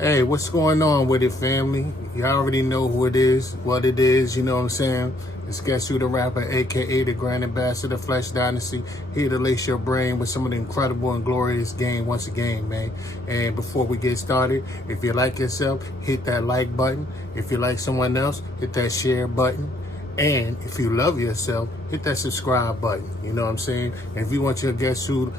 Hey, what's going on with it, family? You already know who it is, what it is, you know what I'm saying? It's Guess Who the Rapper, aka the Grand Ambassador, Flesh Dynasty, here to lace your brain with some of the incredible and glorious game once again, man. And before we get started, if you like yourself, hit that like button. If you like someone else, hit that share button. And if you love yourself, hit that subscribe button. You know what I'm saying? And if you want your Guess Who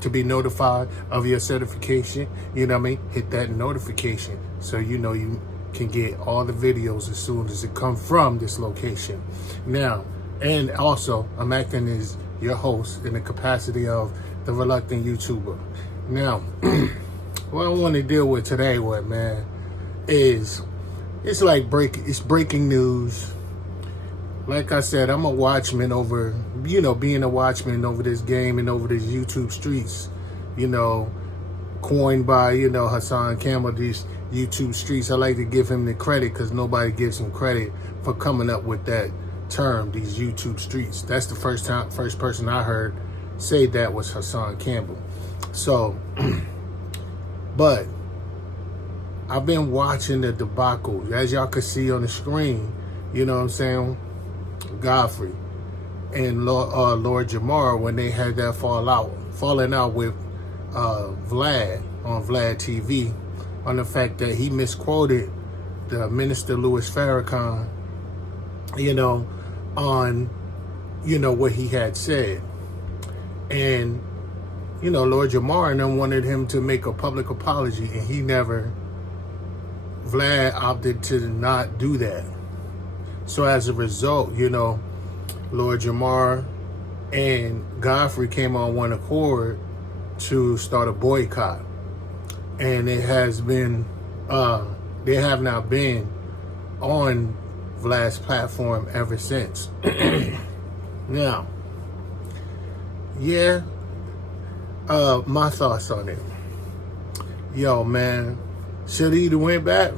to be notified of your certification, you know what I mean, hit that notification so you know you can get all the videos as soon as it come from this location. Now, and also, I'm acting as your host in the capacity of the reluctant YouTuber. Now, what I want to deal with today, man, is it's breaking news. Like I said, I'm a watchman over, being a watchman over this game and over this YouTube streets, coined by, Hassan Campbell, these YouTube streets. I like to give him the credit because nobody gives him credit for coming up with that term, these YouTube streets. That's the first person I heard say that was Hassan Campbell. So, but I've been watching the debacle, as y'all can see on the screen, you know what I'm saying? Godfrey and Lord Jamar, when they had that falling out with Vlad on VLADTV on the fact that he misquoted the Minister Louis Farrakhan, on, what he had said. And, Lord Jamar and them wanted him to make a public apology, and Vlad opted to not do that. So as a result, Lord Jamar and Godfrey came on one accord to start a boycott. And it has been, they have not been on Vlad's platform ever since. Now, yeah, my thoughts on it. Yo, man, should he have went back?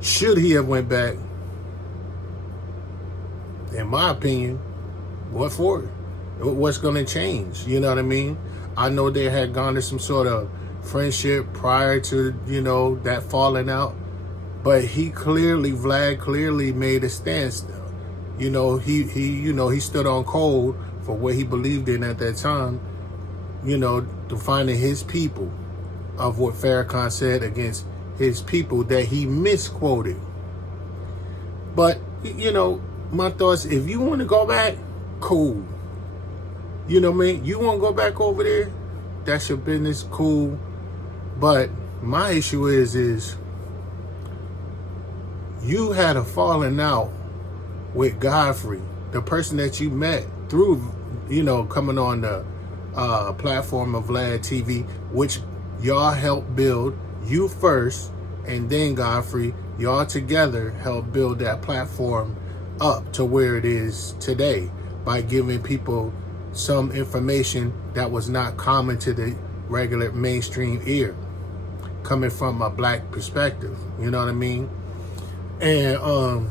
Should he have went back? In my opinion, what for? What's going to change? You know what I mean? I know they had gone to some sort of friendship prior to, that falling out. But Vlad clearly made a stance. He stood on code for what he believed in at that time, defining his people of what Farrakhan said against his people that he misquoted. But, my thoughts, if you want to go back, cool. You know what I mean? You want to go back over there, that's your business, cool. But my issue is you had a falling out with Godfrey, the person that you met through, coming on the platform of Vlad TV, which y'all helped build, you first, and then Godfrey, y'all together helped build that platform up to where it is today by giving people some information that was not common to the regular mainstream ear, coming from a black perspective, you know what I mean? And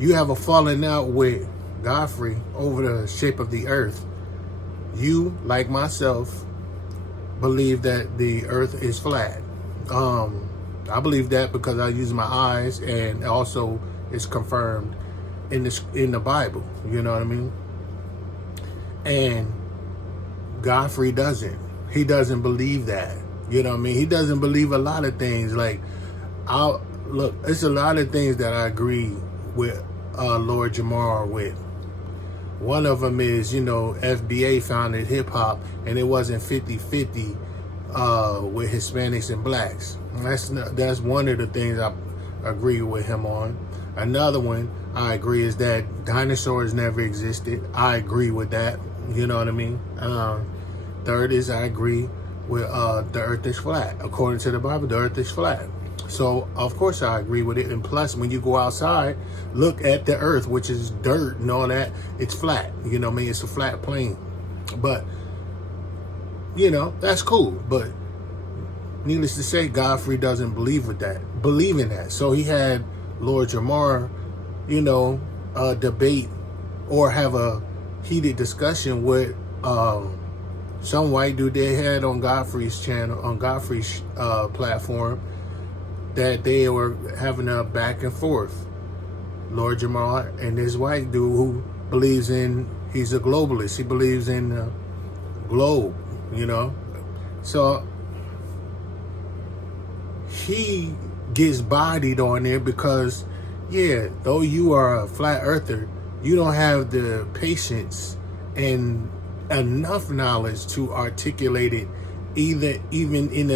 you have a falling out with Godfrey over the shape of the earth. You, like myself, believe that the earth is flat. I believe that because I use my eyes, and also it's confirmed in the Bible, you know what I mean? And Godfrey doesn't. He doesn't believe that, you know what I mean? He doesn't believe a lot of things. Like, it's a lot of things that I agree with Lord Jamar with. One of them is, FBA founded hip hop, and it wasn't 50-50 with Hispanics and blacks. That's one of the things I agree with him on. Another one I agree is that dinosaurs never existed. I agree with that. You know what I mean? Third is I agree with the earth is flat. According to the Bible, the earth is flat. So, of course, I agree with it. And plus, when you go outside, look at the earth, which is dirt and all that. It's flat. You know what I mean? It's a flat plane. But, that's cool. But needless to say, Godfrey doesn't believe in that. So he had Lord Jamar, debate or have a heated discussion with some white dude they had on Godfrey's channel, on Godfrey's platform, that they were having a back and forth. Lord Jamar and this white dude who believes in, he's a globalist. He believes in the globe, you know. So he gets bodied on there because, yeah, though you are a flat earther, you don't have the patience and enough knowledge to articulate it, even in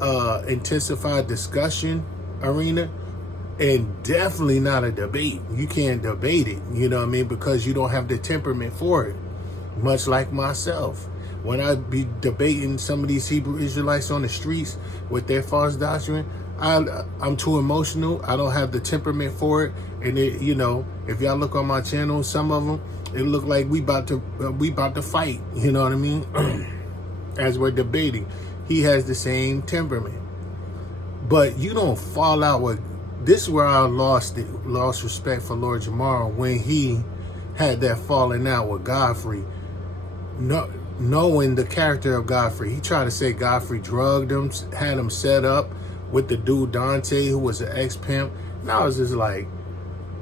a intensified discussion arena, and definitely not a debate. You can't debate it, you know what I mean, because you don't have the temperament for it. Much like myself, when I be debating some of these Hebrew Israelites on the streets with their false doctrine, I'm too emotional. I don't have the temperament for it. And it, you know, if y'all look on my channel, some of them, it look like we about to fight. You know what I mean? As we're debating, he has the same temperament. But you don't fall out with. This is where I lost respect for Lord Jamar when he had that falling out with Godfrey. Knowing the character of Godfrey, he tried to say Godfrey drugged him, had him set up with the dude Dante, who was an ex-pimp. And I was just like,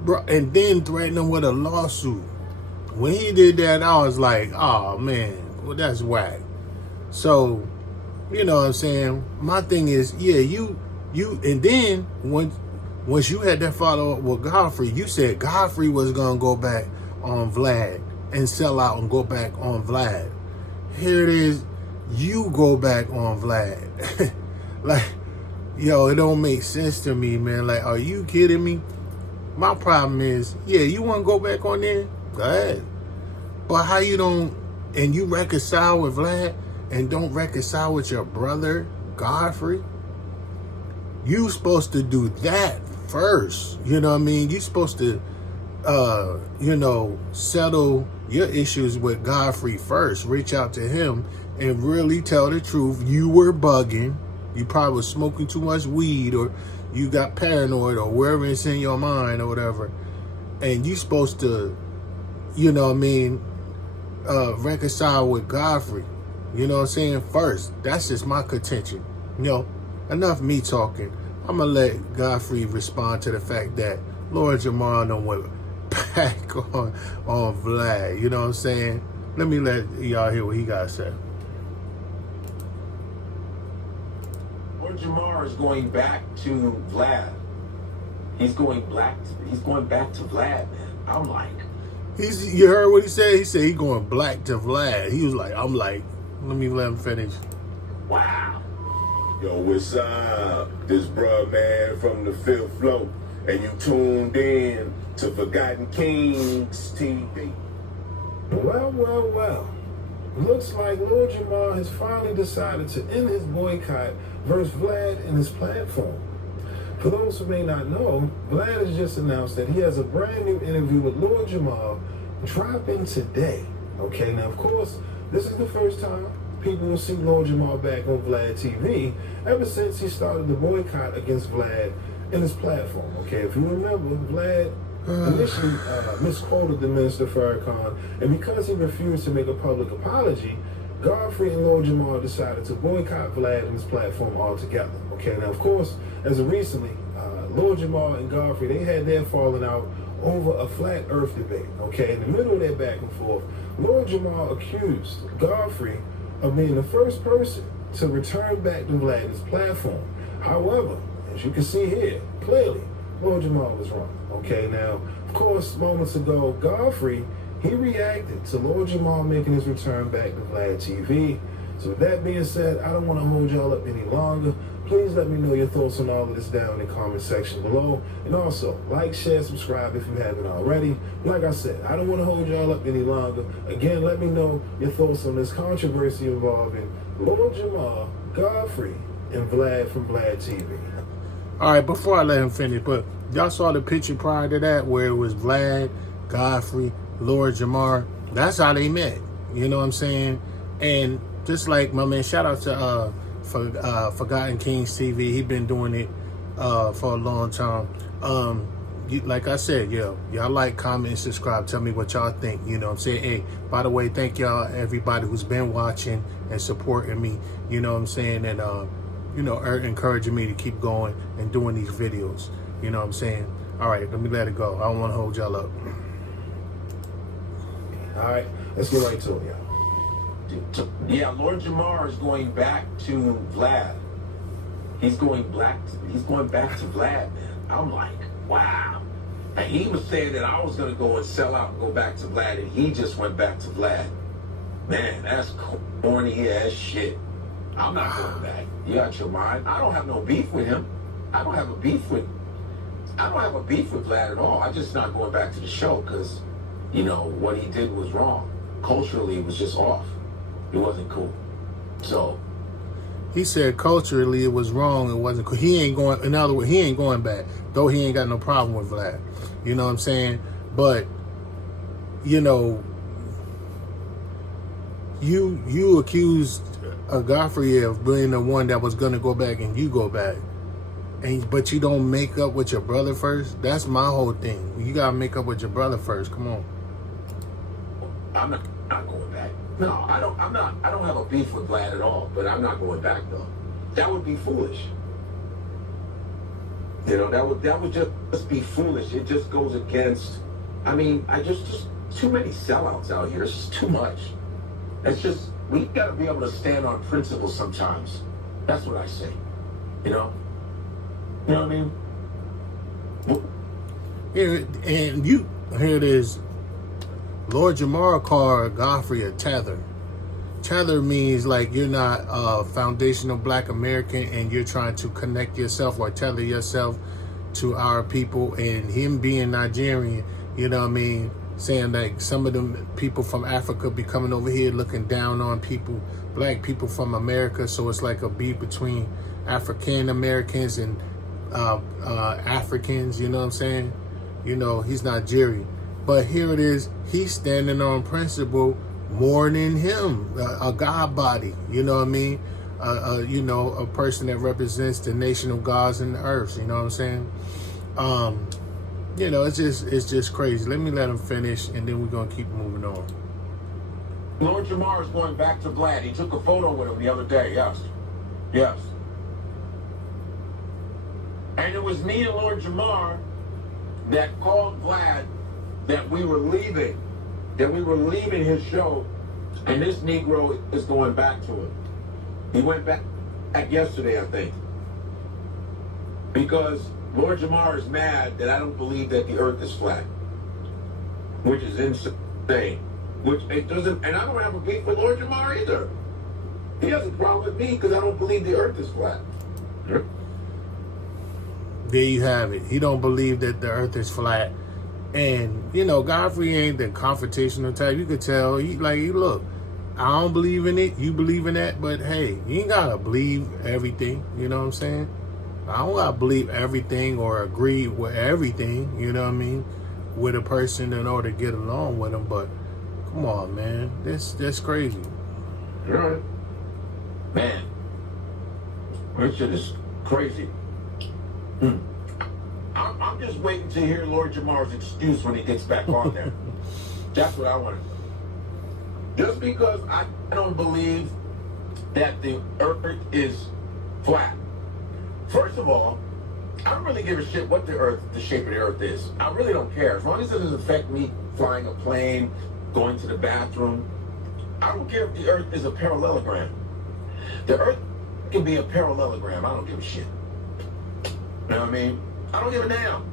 bro, and then threatened him with a lawsuit. When he did that, I was like, oh man, well, that's whack. So, you know what I'm saying? My thing is, yeah, you, and then once you had that follow-up with Godfrey, you said Godfrey was gonna go back on Vlad and sell out and go back on Vlad. Here it is, you go back on Vlad. Like, yo, it don't make sense to me, man. Like, are you kidding me? My problem is, yeah, you want to go back on there? Go ahead. But how you don't, and you reconcile with Vlad and don't reconcile with your brother, Godfrey? You supposed to do that first. You know what I mean? You supposed to, you know, settle your issues with Godfrey first. Reach out to him and really tell the truth. You were bugging. You probably was smoking too much weed, or you got paranoid, or wherever it's in your mind or whatever. And you supposed to, you know what I mean, reconcile with Godfrey. You know what I'm saying? First. That's just my contention. You know, enough me talking. I'm going to let Godfrey respond to the fact that Lord Jamar done went back on Vlad. You know what I'm saying? Let me let y'all hear what he got to say. Lord Jamar is going back to Vlad. He's going back to Vlad, man. I'm like, you heard what he said? He said he going black to Vlad. He was like, I'm like, let me let him finish. wow. Yo, what's up? This bruh man from the fifth floor, and you tuned in to Forgotten Kings TV. Well. Looks like Lord Jamar has finally decided to end his boycott versus Vlad and his platform. For those who may not know, Vlad has just announced that he has a brand new interview with Lord Jamar dropping today. Okay, now of course, this is the first time people will see Lord Jamar back on VLADTV ever since he started the boycott against Vlad and his platform. Okay, if you remember, Vlad initially misquoted the Minister Farrakhan, and because he refused to make a public apology, Godfrey and Lord Jamar decided to boycott Vlad and his platform altogether. Okay, now of course, as of recently, Lord Jamar and Godfrey, they had their falling out over a flat earth debate. Okay, in the middle of their back and forth, Lord Jamar accused Godfrey of being the first person to return back to Vlad and his platform. However, as you can see here, clearly, Lord Jamar was wrong. Okay, now, of course, moments ago, Godfrey, he reacted to Lord Jamar making his return back to Vlad TV. So with that being said, I don't want to hold y'all up any longer. Please let me know your thoughts on all of this down in the comment section below. And also, like, share, subscribe if you haven't already. Like I said, I don't want to hold y'all up any longer. Again, let me know your thoughts on this controversy involving Lord Jamar, Godfrey, and Vlad from Vlad TV. All right, before I let him finish, but y'all saw the picture prior to that where it was Vlad, Godfrey, Lord Jamar. That's how they met. You know what I'm saying? And just like my man, shout out to Forgotten Kings TV. He been doing it for a long time. like I said, y'all like, comment, and subscribe. Tell me what y'all think. You know what I'm saying? Hey, by the way, thank y'all, everybody who's been watching and supporting me. You know what I'm saying? And, encouraging me to keep going and doing these videos. You know what I'm saying? All right, let me let it go. I don't want to hold y'all up. All right, let's get right to it, y'all. Yeah, Lord Jamar is going back to Vlad. He's going back to Vlad, man. I'm like, wow. And he was saying that I was going to go and sell out and go back to Vlad, and he just went back to Vlad. Man, that's corny ass shit. I'm not going back. You got your mind. I don't have no beef with him. I don't have a beef with Vlad at all. I'm just not going back to the show because, what he did was wrong. Culturally, it was just off. It wasn't cool. So he said culturally it was wrong. It wasn't cool. He ain't going. In other words, he ain't going back. Though he ain't got no problem with Vlad. You know what I'm saying? But you accused Godfrey of being the one that was gonna go back, and you go back, but you don't make up with your brother first. That's my whole thing. You gotta make up with your brother first. Come on. I'm not going back. No, I don't have a beef with Vlad at all, but I'm not going back though. That would be foolish. That would just be foolish. It just goes against, just too many sellouts out here. It's just too much. It's just, we gotta be able to stand on principle sometimes. That's what I say. You know what I mean? Here it is. Lord Jamar called Godfrey a tether. Tether means like you're not a foundational Black American and you're trying to connect yourself or tether yourself to our people. And him being Nigerian, you know what I mean, saying like some of them people from Africa be coming over here looking down on people, Black people from America. So it's like a beef between African Americans and Africans, you know what I'm saying? He's Nigerian. But here it is, he's standing on principle more than him, a God body, you know what I mean? A person that represents the nation of gods and the earth, you know what I'm saying? It's just crazy. Let me let him finish, and then we're going to keep moving on. Lord Jamar is going back to Vlad. He took a photo with him the other day, yes. And it was me and Lord Jamar that called Vlad that we were leaving his show, and this Negro is going back to it. He went back yesterday, I think, because Lord Jamar is mad that I don't believe that the earth is flat, which is insane. Which it doesn't, and I don't have a beef with Lord Jamar either. He has a problem with me because I don't believe the earth is flat. There you have it. He don't believe that the earth is flat. And, Godfrey ain't the confrontational type. You could tell, look, I don't believe in it. You believe in that. But, hey, you ain't got to believe everything. You know what I'm saying? I don't got to believe everything or agree with everything, you know what I mean, with a person in order to get along with them. But, come on, man. That's crazy. Right. Man. That shit is crazy. I'm just waiting to hear Lord Jamar's excuse when he gets back on there. That's what I want. Just because I don't believe that the earth is flat. First of all, I don't really give a shit what the shape of the earth is. I really don't care. As long as it doesn't affect me flying a plane, going to the bathroom. I don't care if the earth is a parallelogram. The earth can be a parallelogram. I don't give a shit. You know what I mean? I don't give a damn.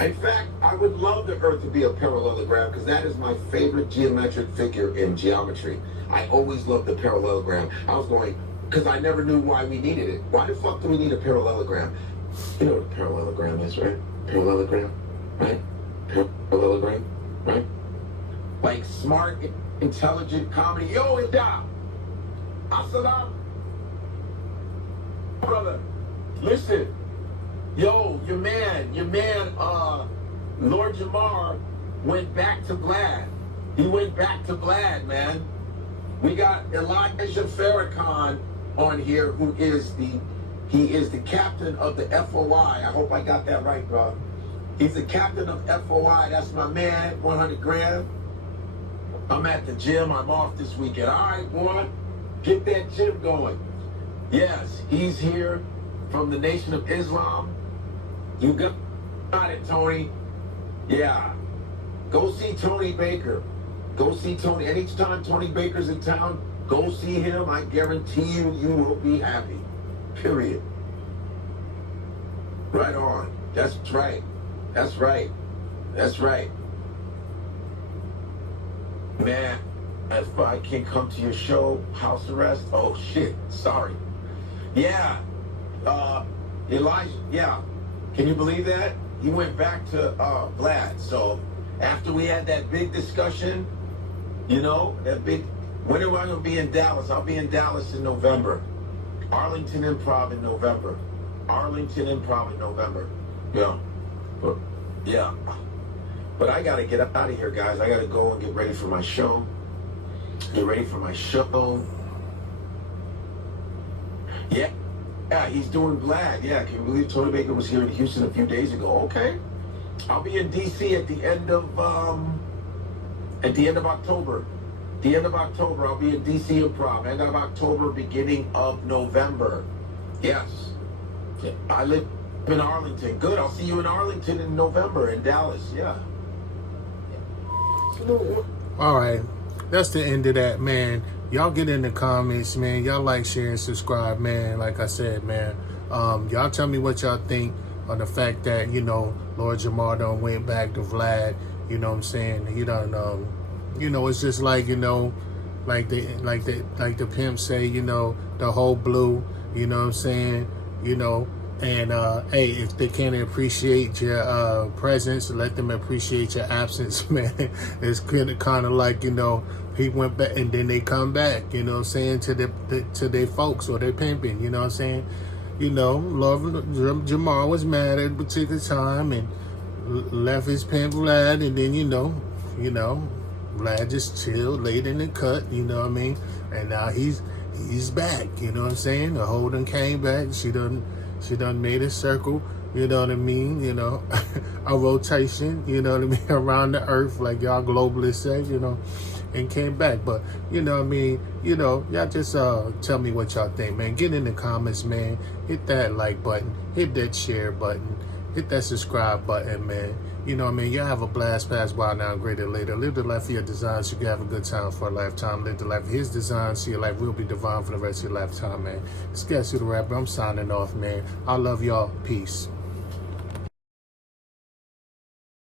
In fact, I would love the earth to be a parallelogram because that is my favorite geometric figure in geometry. I always loved the parallelogram. I was going, because I never knew why we needed it. Why the fuck do we need a parallelogram? You know what a parallelogram is, right? Parallelogram, right? Parallelogram, right? Like smart, intelligent comedy. Yo, it's down. Assalam. Brother, listen. Yo, your man, Lord Jamar went back to Vlad. He went back to Vlad, man. We got Elijah Farrakhan on here, who is He is the captain of the FOI. I hope I got that right, bro. He's the captain of FOI. That's my man, 100 grand. I'm at the gym. I'm off this weekend. All right, boy. Get that gym going. Yes, he's here from the Nation of Islam. You got it, Tony. Yeah. Go see Tony Baker. Go see Tony. Anytime Tony Baker's in town, go see him. I guarantee you, you will be happy. Period. Right on. That's right. That's right. That's right. Man, if I can't come to your show, house arrest. Oh shit. Sorry. Yeah. Elijah. Yeah. Can you believe that? He went back to Vlad. So after we had that big discussion, you know, that big. When am I gonna be in Dallas? I'll be in Dallas in November. Arlington Improv in November. Arlington Improv in November. Yeah. But yeah. But I gotta get out of here, guys. I gotta go and get ready for my show. Get ready for my show. Yeah. Yeah, he's doing Vlad. Yeah, can you believe Tony Baker was here in Houston a few days ago? Okay. I'll be in DC at the end of October. The end of October, I'll be in DC Improv. End of October, beginning of November. Yes. I live in Arlington. Good. I'll see you in Arlington in November in Dallas. Yeah. All right. That's the end of that, man. Y'all get in the comments, man. Y'all like, share, and subscribe, man. Like I said, man. Y'all tell me what y'all think on the fact that, you know, Lord Jamar done went back to Vlad. You know what I'm saying? He done, you know, it's just like, you know, like the pimp say, you know, the whole blue, you know what I'm saying? You know, and hey, if they can't appreciate your presence, let them appreciate your absence, man. It's kind of like, you know, he went back and then they come back, you know what I'm saying, to their folks or their pimping, you know what I'm saying? You know, Jamar was mad at a particular time and left his pimp Vlad, and then, you know, Vlad just chilled, laid in the cut, you know what I mean? And now he's back, you know what I'm saying? The hoe done came back. She done made a circle, you know what I mean? You know, a rotation, you know what I mean, around the earth, like y'all globalists say, you know, and came back. But, you know what I mean, you know, y'all just tell me what y'all think, man. Get in the comments, man. Hit that like button, hit that share button, hit that subscribe button, man. You know what I mean? Y'all have a blast, pass by now, greater later. Live the life of your designs. You can have a good time for a lifetime. Live the life of his design, so your life will be divine for the rest of your lifetime, man. It's Guess Who the Rapper. I'm signing off, man. I love y'all. Peace.